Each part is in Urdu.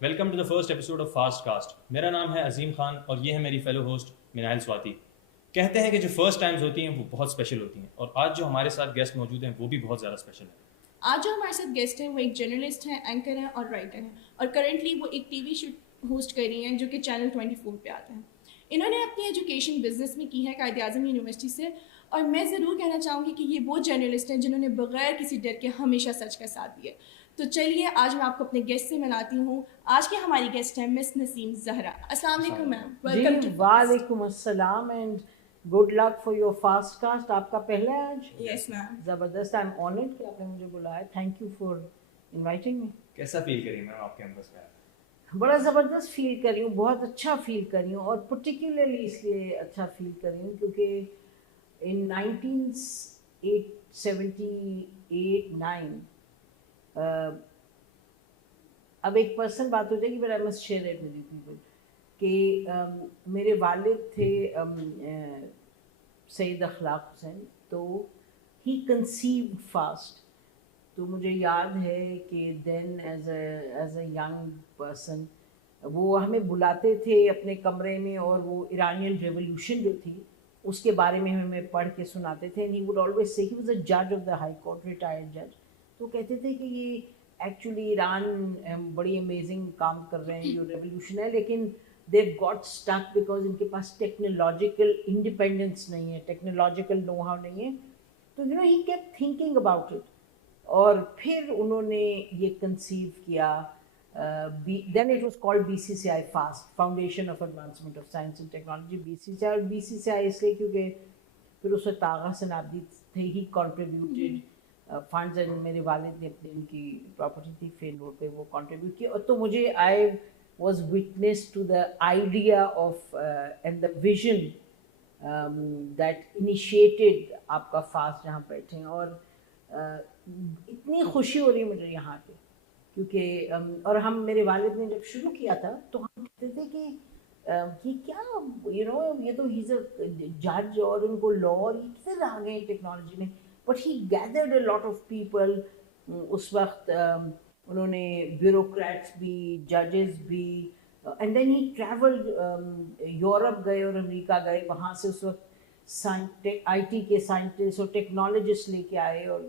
Welcome to the first episode of FAST cast. میرا نام ہے عظیم خان اور یہ ہے میری فیلو ہوسٹ منائل سواتی. کہتے ہیں کہ جو فرسٹ ٹائمز ہوتی ہیں وہ بہت اسپیشل ہوتی ہیں، اور آج جو ہمارے ساتھ گیسٹ موجود ہیں وہ بھی بہت زیادہ اسپیشل ہیں. آج جو ہمارے ساتھ گیسٹ ہیں وہ ایک جرنلسٹ ہیں، اینکر ہیں اور رائٹر ہیں، اور کرنٹلی وہ ایک ٹی وی شو ہوسٹ کر رہی ہیں جو کہ چینل 24 پہ آتا ہے. انہوں نے اپنی ایجوکیشن بزنس میں کی ہے قائد اعظم یونیورسٹی سے، اور میں ضرور کہنا چاہوں گی کہ یہ وہ جرنلسٹ ہیں جنہوں نے بغیر کسی ڈر کے ہمیشہ سچ کا ساتھ دیا. تو چلیے آج میں آپ کو اپنے گیسٹ سے ملاتی ہوں. آج کی ہماری گیسٹ ہیں مس نسیم زہرا. السلام علیکم میم، جی ویلکم ٹو وعلیکم السلام and good luck for your FAST cast. آپ کا پہلا ہے آج؟ یس میم. زبردست. آئی ایم آنرڈ کہ آپ نے مجھے بلایا. Thank you for inviting me. کیسا فیل کری میم آپ کیمپس میں؟ بڑا زبردست فیل کر رہی ہوں، بہت اچھا فیل کر رہی ہوں، اور پرٹیکولرلی اس لیے اچھا فیل کر رہی ہوں کیونکہ ان 1978-9 اب ایک پرسنل بات ہو جائے گی، but I must share it with you people کہ میرے والد تھے سید اخلاق حسین. تو ہی کنسیوڈ فاسٹ. تو مجھے یاد ہے کہ دین ایز اے ینگ پرسن وہ ہمیں بلاتے تھے اپنے کمرے میں، اور وہ ایرانین ریولیوشن جو تھی اس کے بارے میں ہمیں پڑھ کے سناتے تھے. And he would always say he was a جج of the high court, retired جج. تو کہتے تھے کہ یہ ایکچولی ایران بڑی امیزنگ کام کر رہے ہیں، جو ریولیوشن ہے، لیکن they've got stuck بیکاز ان کے پاس ٹیکنالوجیکل انڈیپینڈنس نہیں ہے، ٹیکنالوجیکل نو ہاؤ نہیں ہے. تو ہی kept thinking about it. اور پھر انہوں نے یہ کنسیو کیا. Then it was called BCCI FAST, foundation of advancement of science and technology. BCCI اور BCCI اس لیے کیونکہ پھر اس وقت آغا سنابدی تھے، ہی کنٹریبیوٹیڈ فنڈز. اینڈ میرے والد نے اپنی ان کی پراپرٹی تھی فین روڈ پہ، وہ کنٹریبیوٹ کی. اور تو مجھے I was witness to the idea of and the vision that initiated آپ کا فاسٹ جہاں بیٹھے ہیں. اور اتنی خوشی ہو رہی ہے مجھے یہاں پہ کیونکہ اور ہم میرے والد نے جب شروع کیا تھا تو ہم کہتے تھے کہ یہ کیا یہ تو ہیز اے جج اور ان کو لا اور یہ کدھر آ گئے ٹیکنالوجی میں. But he gathered a lot of people. اس وقت انہوں نے بیوروکریٹس بھی، ججز بھی، and then he travelled. Europe گئے اور امریکہ گئے، وہاں سے اس وقت آئی ٹی کے سائنٹسٹ اور ٹیکنالوجسٹ لے کے آئے. اور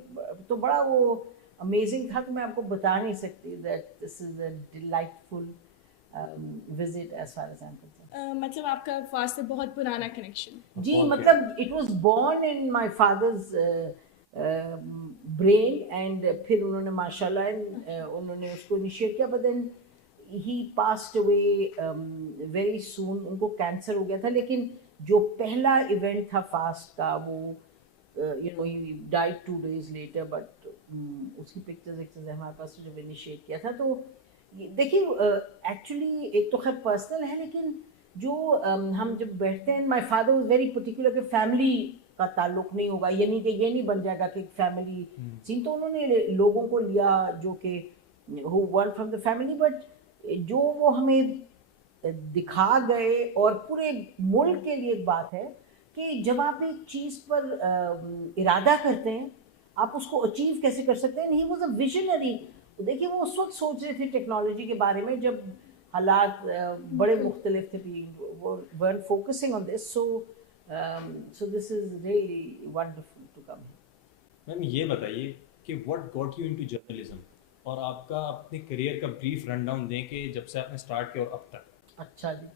تو بڑا وہ امیزنگ تھا کہ میں آپ کو بتا نہیں سکتی. That this is a delightful visit as far as I am concerned. مطلب آپ کا فاسٹ سے بہت پرانا کنیکشن. جی مطلب it was born in my father's brain, and پھر انہوں نے ماشاء اللہ انہوں نے اس کو انیشیٹ کیا. But then he passed away very soon. ان کو کینسر ہو گیا تھا، لیکن جو پہلا ایونٹ تھا فاسٹ کا وہ he died 2 days later. But اس کی پکچرز ہمارے پاس جب انیشیٹ کیا تھا. تو دیکھیے ایکچولی ایک تو خیر پرسنل ہے، لیکن جو ہم جب بیٹھتے ہیں، my father was very particular کہ فیملی کا تعلق نہیں ہوگا، یعنی کہ یہ نہیں بن جائے گا کہ ایک فیملی سین. تو انہوں نے لوگوں کو لیا جو کہ who weren't from the family، but جو وہ ہمیں دکھا گئے. اور پورے ملک کے لیے ایک بات ہے کہ جب آپ ایک چیز پر ارادہ کرتے ہیں آپ اس کو اچیو کیسے کر سکتے ہیں. He was a visionary. دیکھیے وہ اس وقت سوچ رہے تھے ٹیکنالوجی کے بارے میں جب حالات بڑے مختلف تھے. وہ weren't focusing on this. So this is really wonderful to come here. میم یہ بتائیے کہ what got you into journalism, اور آپ کا اپنے کریئر کا بریف رن ڈاؤن دیں کہ جب سے آپ نے اسٹارٹ کیا اور اب تک. اچھا جی.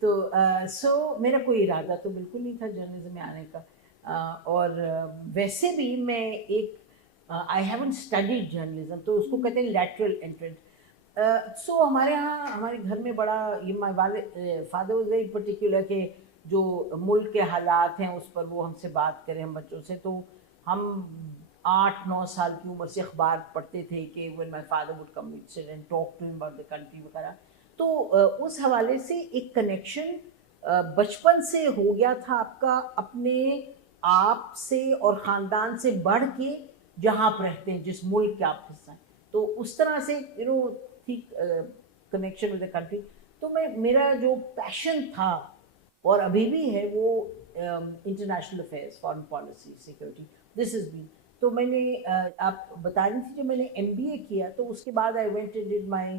تو سو میرا کوئی ارادہ تو بالکل نہیں تھا جرنلزم میں آنے کا. اور ویسے بھی میں ایک آئی ہیونٹ اسٹڈیڈ جرنلزم، تو اس کو کہتے ہیں لیٹرل انٹرنس. سو ہمارے یہاں ہمارے گھر میں بڑا یہ my father was very particular کہ جو ملک کے حالات ہیں اس پر وہ ہم سے بات کریں ہم بچوں سے. تو ہم 8-9 سال کی عمر سے اخبار پڑھتے تھے کہ when my father would come sit and talk to him about the country وغیرہ. تو اس حوالے سے ایک کنیکشن بچپن سے ہو گیا تھا آپ کا اپنے آپ سے اور خاندان سے بڑھ کے جہاں آپ رہتے ہیں، جس ملک کے آپ حصہ ہیں. تو اس طرح سے تھی کنیکشن ود دا کنٹری. تو میرا جو پیشن تھا اور ابھی بھی ہے وہ international affairs, foreign policy, security. This is be. تو میں نے آپ بتا رہی تھی جب میں نے MBA کیا تو اس کے بعد I went and did my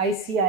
ICI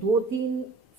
2-3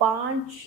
5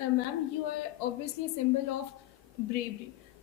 Ma'am, you are obviously a symbol of bravery.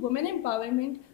women empowerment,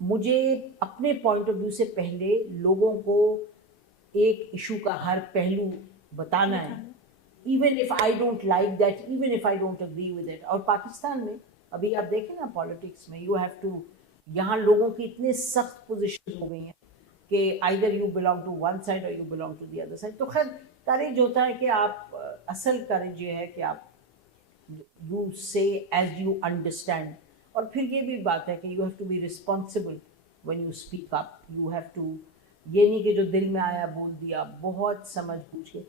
مجھے اپنے پوائنٹ آف ویو سے پہلے لوگوں کو ایک ایشو کا ہر پہلو بتانا ہے، even if I don't like that, even if I don't agree with it. اور پاکستان میں ابھی آپ دیکھیں نا پالیٹکس میں، یو ہیو ٹو، یہاں لوگوں کی اتنے سخت پوزیشن ہو گئی ہیں کہ either you belong to one side or you belong to the other side. تو خیر کریج ہوتا ہے کہ آپ، اصل کریج یہ ہے کہ آپ یو سے ایز یو انڈرسٹینڈ. اور پھر یہ بھی بات ہے کہ you have to be responsible when you speak up. You have to, یہ نہیں کہ جو دل میں آیا بول دیا، بہت سمجھ بوجھ کے.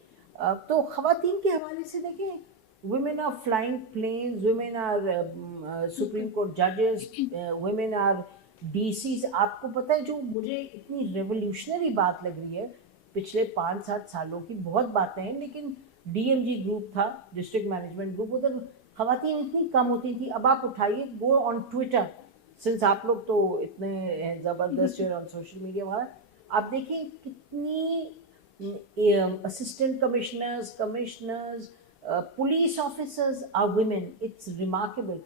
تو خواتین کے حوالے سے دیکھیں، women are flying planes, women are Supreme Court judges, women are DCs. آپ کو پتہ ہے جو مجھے اتنی ریولیوشنری بات لگ رہی ہے پچھلے 5-7 سالوں کی، بہت باتیں ہیں لیکن DMG گروپ تھا، ڈسٹرکٹ مینجمنٹ گروپ، ادھر خواتین اتنی کم ہوتی تھیں. اب آپ اٹھائیے، گو آن ٹویٹر، سنس آپ لوگ تو اتنے زبردست ہیں آن سوشل میڈیا وغیرہ، آپ دیکھیں کتنی assistant commissioners police officers are women. It's remarkable.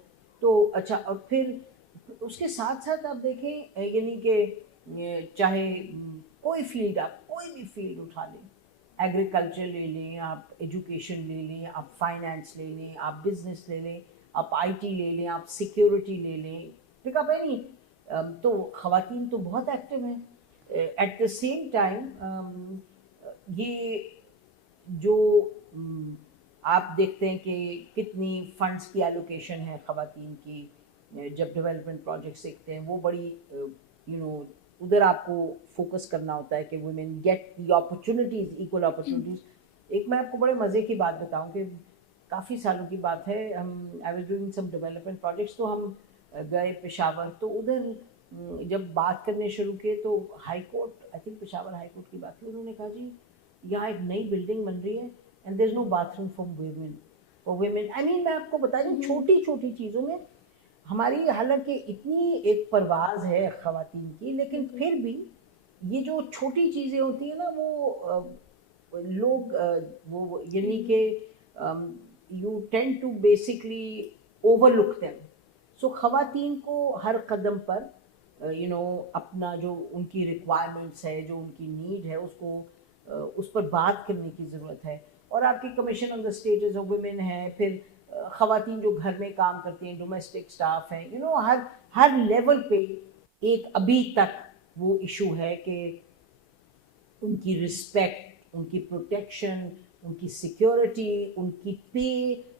تو اچھا، اور پھر اس کے ساتھ ساتھ آپ دیکھیں، یعنی کہ چاہے کوئی فیلڈ، آپ کوئی بھی فیلڈ اٹھا لیں، ایگریکلچر لے لیں، آپ ایجوکیشن لے لیں، آپ فائنینس لے لیں، آپ بزنس لے لیں، آپ IT لے لیں، آپ سیکیورٹی لے لیں، پک اپ اینی. تو خواتین تو بہت ایکٹیو ہیں. ایٹ دا سیم ٹائم یہ جو آپ دیکھتے ہیں کہ کتنی فنڈس کی ایلوکیشن ہے خواتین کی، جب ڈیولپمنٹ پروجیکٹس دیکھتے ہیں وہ بڑی ادھر آپ کو فوکس کرنا ہوتا ہے کہ women get the opportunities, equal opportunities. ایک میں آپ کو بڑے مزے کی بات بتاؤں کہ کافی سالوں کی بات ہے، ہم I was doing some development projects, تو ہم گئے پشاور. تو ادھر جب بات کرنے شروع کیے تو high court, I think Peshawar high court کی بات کی، انہوں نے کہا جی یہاں ایک نئی بلڈنگ بن رہی ہے and there is no bathroom for women. I mean میں آپ کو بتا دوں چھوٹی چھوٹی چیزوں میں ہماری، حالانکہ اتنی ایک پرواز ہے خواتین کی، لیکن پھر بھی یہ جو چھوٹی چیزیں ہوتی ہیں نا وہ لوگ وہ یعنی کہ you tend to basically overlook them. So خواتین کو ہر قدم پر اپنا جو ان کی ریکوائرمنٹس ہے، جو ان کی نیڈ ہے، اس پر بات کرنے کی ضرورت ہے. اور آپ کی commission on the status of women ہے، پھر خواتین جو گھر میں کام کرتی ہیں، ڈومیسٹک سٹاف ہیں، ہر لیول پہ ایک ابھی تک وہ ایشو ہے کہ ان کی رسپیکٹ، ان کی پروٹیکشن، ان کی سیکیورٹی، ان کی پے.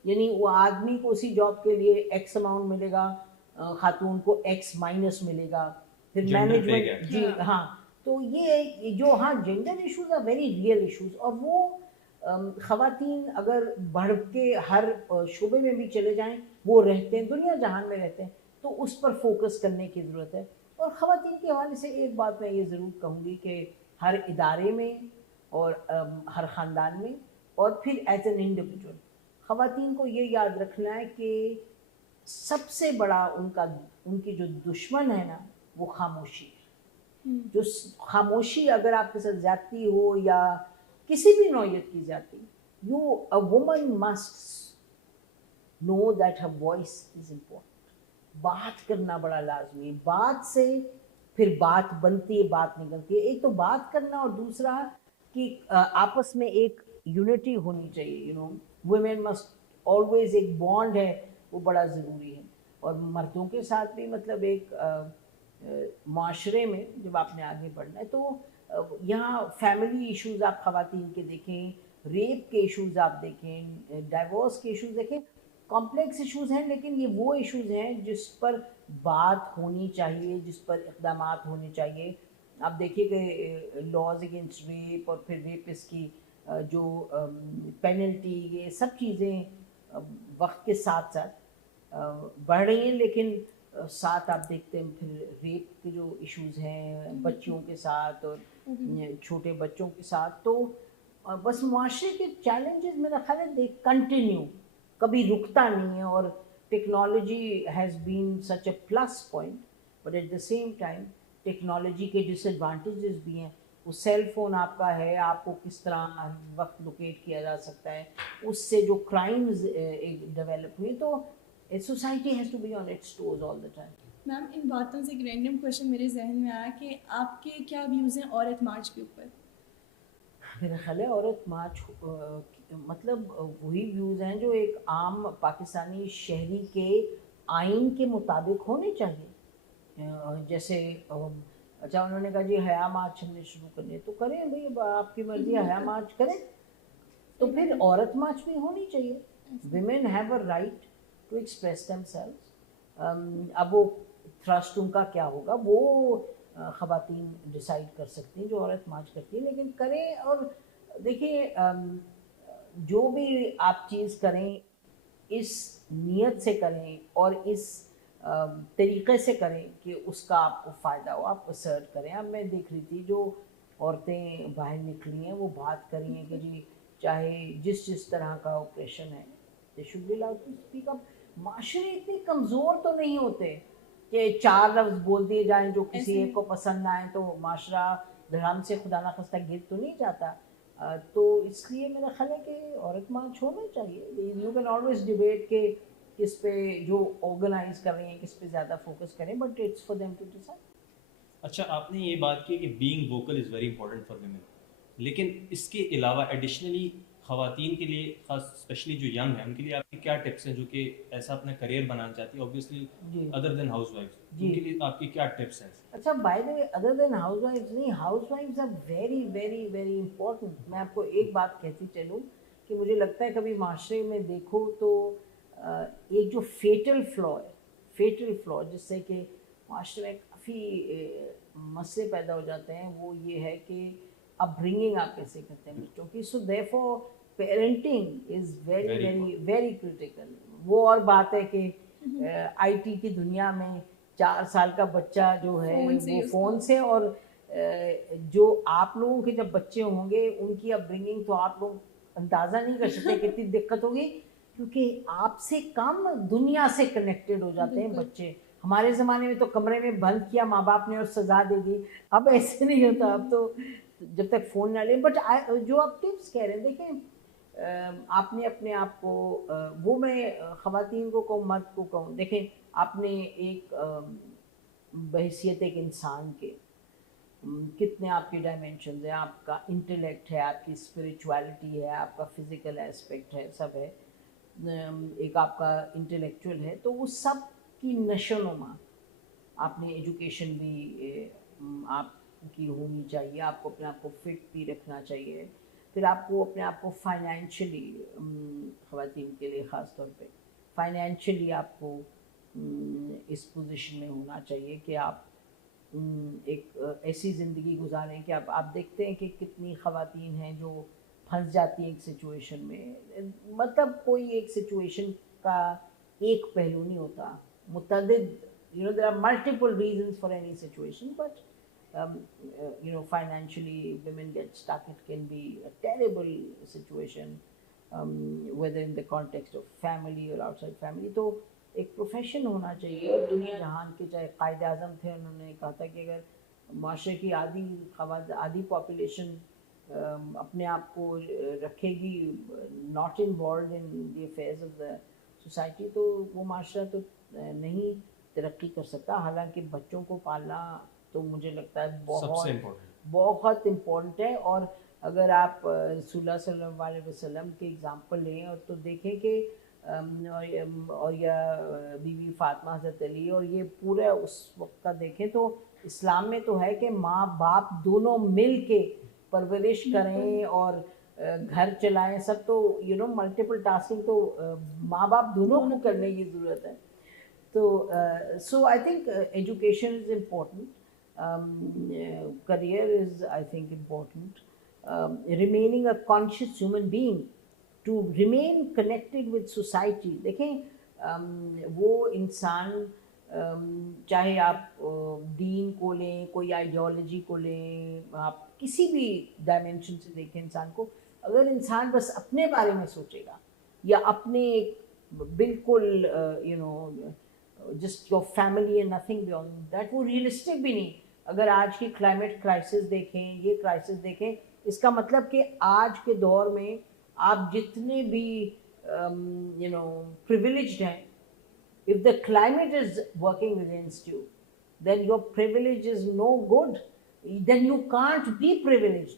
یعنی وہ آدمی کو اسی جاب کے لیے ایکس اماؤنٹ ملے گا، خاتون کو ایکس مائنس ملے گا. پھر مینجمنٹ، جی ہاں. تو یہ جو ہاں gender issues are very real issues, اور وہ خواتین اگر بڑھ کے ہر شعبے میں بھی چلے جائیں وہ رہتے ہیں، دنیا جہان میں رہتے ہیں. تو اس پر فوکس کرنے کی ضرورت ہے. اور خواتین کے حوالے سے ایک بات میں یہ ضرور کہوں گی کہ ہر ادارے میں اور ہر خاندان میں، اور پھر ایز این انڈیویجول، خواتین کو یہ یاد رکھنا ہے کہ سب سے بڑا ان کی جو دشمن ہے نا وہ خاموشی ہے. جو خاموشی، اگر آپ کے ساتھ زیادتی ہو یا کسی بھی نوعیت کی زیادتی، a woman must know that her voice is important. بات کرنا بڑا لازمی ہے. بات سے پھر بات بنتی ہے، بات نکلتی ہے. ایک تو بات کرنا، اور دوسرا کہ آپس میں ایک یونٹی ہونی چاہیے. ویمن مسٹ آلویز، ایک بانڈ ہے وہ بڑا ضروری ہے. اور مردوں کے ساتھ بھی، مطلب ایک معاشرے میں جب آپ نے آگے بڑھنا ہے تو یہاں فیملی ایشوز آپ خواتین کے دیکھیں، ریپ کے ایشوز آپ دیکھیں، ڈائیورس کے ایشوز دیکھیں، کمپلیکس ایشوز ہیں، لیکن یہ وہ ایشوز ہیں جس پر بات ہونی چاہیے، جس پر اقدامات ہونے چاہیے. آپ دیکھیے کہ لاز اگینسٹ ریپ اور پھر ریپس کی جو پینلٹی، یہ سب چیزیں وقت کے ساتھ ساتھ بڑھ رہی ہیں، لیکن ساتھ آپ دیکھتے ہیں پھر ریپ کے جو ایشوز ہیں بچیوں کے ساتھ اور چھوٹے بچوں کے ساتھ. تو بس معاشرے کے چیلنجز میرا خیال ہے دے کنٹینیو، کبھی رکتا نہیں ہے. اور technology has been such a plus point, but at the same time technology کے ڈس ایڈوانٹیجز بھی ہیں. وہ سیل فون آپ کا ہے، آپ کو کس طرح وقت لوکیٹ کیا جا سکتا ہے، اس سے جو کرائمز ڈیولپ ہوئی. تو society has to be on its toes all the time. Ma'am ان باتوں سے ایک رینڈم کویشچن میرے ذہن میں آیا کہ آپ کے کیا ویوز ہیں عورت مارچ کے اوپر؟ میرا خیال ہے عورت مارچ مطلب وہی ویوز ہیں جو ایک عام پاکستانی شہری کے آئین کے مطابق ہونے چاہیے. جیسے اچھا انہوں نے کہا جی حیا مارچ ہم نے شروع کرنی ہے تو کریں بھائی, آپ کی مرضی ہے, حیا مارچ کریں, تو پھر عورت مارچ بھی ہونی چاہیے. Women have a right to express themselves. اب وہ تھرسٹ ان کا کیا ہوگا وہ خواتین ڈیسائیڈ کر سکتی ہیں جو عورت مارچ کرتی ہے, لیکن کریں. اور دیکھیے جو بھی آپ چیز کریں اس نیت سے کریں اور اس طریقے سے کریں کہ اس کا آپ کو فائدہ ہو, آپ اسرٹ کریں. اب میں دیکھ رہی تھی جو عورتیں باہر نکلی ہیں وہ بات کر رہی ہیں کہ جی چاہے جس طرح کا آپریشن ہے they should be allowed to speak up. معاشرے اتنے کمزور تو نہیں ہوتے کہ 4 لفظ بول دیے جائیں جو کسی ایک کو پسند نہ آئے تو معاشرہ دھڑام سے خدا نخواستہ گر تو نہیں جاتا. تو اس لیے میرا خیال ہے کہ عورت مارچ ہونا چاہیے. یو کین آلویز ڈیبیٹ کہ کس پہ جو آرگنائز کر رہے ہیں کس پہ زیادہ فوکس کریں, but it's for them to decide. اچھا آپ نے یہ بات کی کہ being vocal is very important for women, لیکن اس کے علاوہ ایڈیشنلی خواتین کے لیے خاص اسپیشلی جو ینگ ہیں ان کے لیے آپ کی کیا ٹپس ہیں جو کہ ایسا اپنا کریئر بنانا چاہتی ہیں obviously other than housewife, ان کے لیے آپ کی کیا ٹپس ہیں؟ اچھا by the way other than ہاؤس وائفز نہیں, ہاؤس وائفز are very very very important. میں آپ کو ایک بات کہتی چلوں کہ مجھے لگتا ہے کبھی معاشرے میں دیکھو تو ایک جو فیٹل فلاء جس سے کہ معاشرے میں کافی مسئلے پیدا ہو جاتے ہیں وہ یہ ہے کہ اپ برنگنگ آپ کیسے کرتے ہیں بچوں کی. So therefore parenting is very very very critical. وہ اور بات ہے کہ آئی ٹی کی دنیا میں 4 سال کا بچہ جو ہے وہ فون سے, اور جو آپ لوگوں کے جب بچے ہوں گے ان کی اپ برنگنگ تو آپ لوگ اندازہ نہیں کر سکتے کتنی دقت ہوگی, کیونکہ آپ سے کم دنیا سے کنیکٹڈ ہو جاتے ہیں بچے. ہمارے زمانے میں تو کمرے میں بند کیا ماں باپ نے اور سزا دے دی, اب ایسے نہیں ہوتا. اب تو جب تک فون نہ لیں. بٹ جو آپ ٹپس کہہ رہے ہیں دیکھیں آپ نے اپنے آپ کو وہ میں خواتین کو کہوں مرد کو کہوں, دیکھیں آپ نے ایک بحیثیت ایک انسان کے کتنے آپ کے ڈائمینشنز ہیں, آپ کا انٹلیکٹ ہے, آپ کی اسپریچویلٹی ہے, آپ کا فزیکل ایسپیکٹ ہے, سب ہے, ایک آپ کا انٹلیکچوئل ہے, تو اس سب کی نشو و نما. آپ نے ایجوکیشن بھی آپ کی ہونی چاہیے, آپ کو اپنے آپ کو فٹ بھی رکھنا چاہیے. پھر آپ کو اپنے آپ کو فائنینشلی, خواتین کے لیے خاص طور پہ فائنینشلی آپ کو اس پوزیشن میں ہونا چاہیے کہ آپ ایک ایسی زندگی گزاریں کہ آپ دیکھتے ہیں کہ کتنی خواتین ہیں جو پھنس جاتی ہیں ایک سچویشن میں. مطلب کوئی ایک سچویشن کا ایک پہلو نہیں ہوتا, متعدد there are multiple reasons for any situation, but financially women get stuck. It can be a terrible situation, whether in the context of family or outside family. تو ایک پروفیشن ہونا چاہیے. اور دنیا جہان کے چاہے قائد اعظم تھے, انہوں نے کہا تھا کہ اگر معاشرے کی آدھی پاپولیشن اپنے آپ کو رکھے گی not involved in the affairs of the society تو وہ معاشرہ تو نہیں ترقی کر سکتا. حالانکہ بچوں کو پالنا تو مجھے لگتا ہے بہت امپورٹنٹ ہے. اور اگر آپ رسول اللہ صلی اللہ علیہ وسلم کے اگزامپل لیں اور تو دیکھیں کہ اور یا بی بی فاطمہ, حضرت علی, اور یہ پورا اس وقت کا دیکھیں تو اسلام میں تو ہے کہ ماں باپ دونوں مل کے پرورش کریں اور گھر چلائیں سب. تو ملٹیپل ٹاسکنگ تو ماں باپ دونوں کو کرنے کی ضرورت ہے. تو so I think education is important, career is I think important, remaining a conscious human being to remain connected with society. دیکھیں وہ انسان چاہے آپ دین کو لیں, کوئی آئیڈیالوجی کو لیں, آپ کسی بھی ڈائمینشن سے دیکھیں انسان کو, اگر انسان بس اپنے بارے میں سوچے گا یا اپنے بالکل just your family and nothing beyond that, وہ ریئلسٹک بھی نہیں. اگر آج کی کلائمیٹ کرائسس دیکھیں, یہ کرائسس دیکھیں, اس کا مطلب کہ آج کے دور میں آپ جتنے بھی پریویلیجڈ ہیں If the climate is working against you, then your privilege is no good, then you can't be privileged.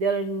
They are in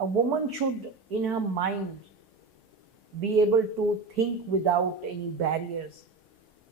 a woman should in her mind be able to think without any barriers.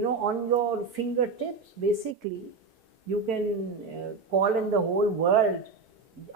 on your fingertips basically you can call in the whole world.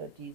30s,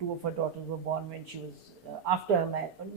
2 of her daughters were born when she was after her marriage.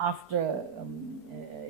after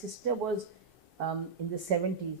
sister was in the 70s,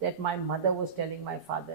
that my mother was telling my father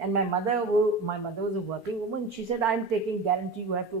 and my mother was a working woman. She said I am taking guarantee, you have to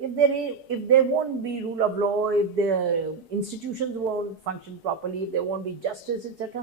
If there won't be rule of law, if the institutions won't function properly, if there won't be justice, etc.,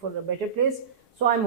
for a better place. So I'm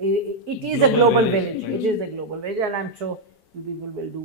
it is a global village, it is a global village, and I'm sure you people will do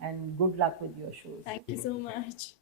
and good luck with your shows। Thank you so much।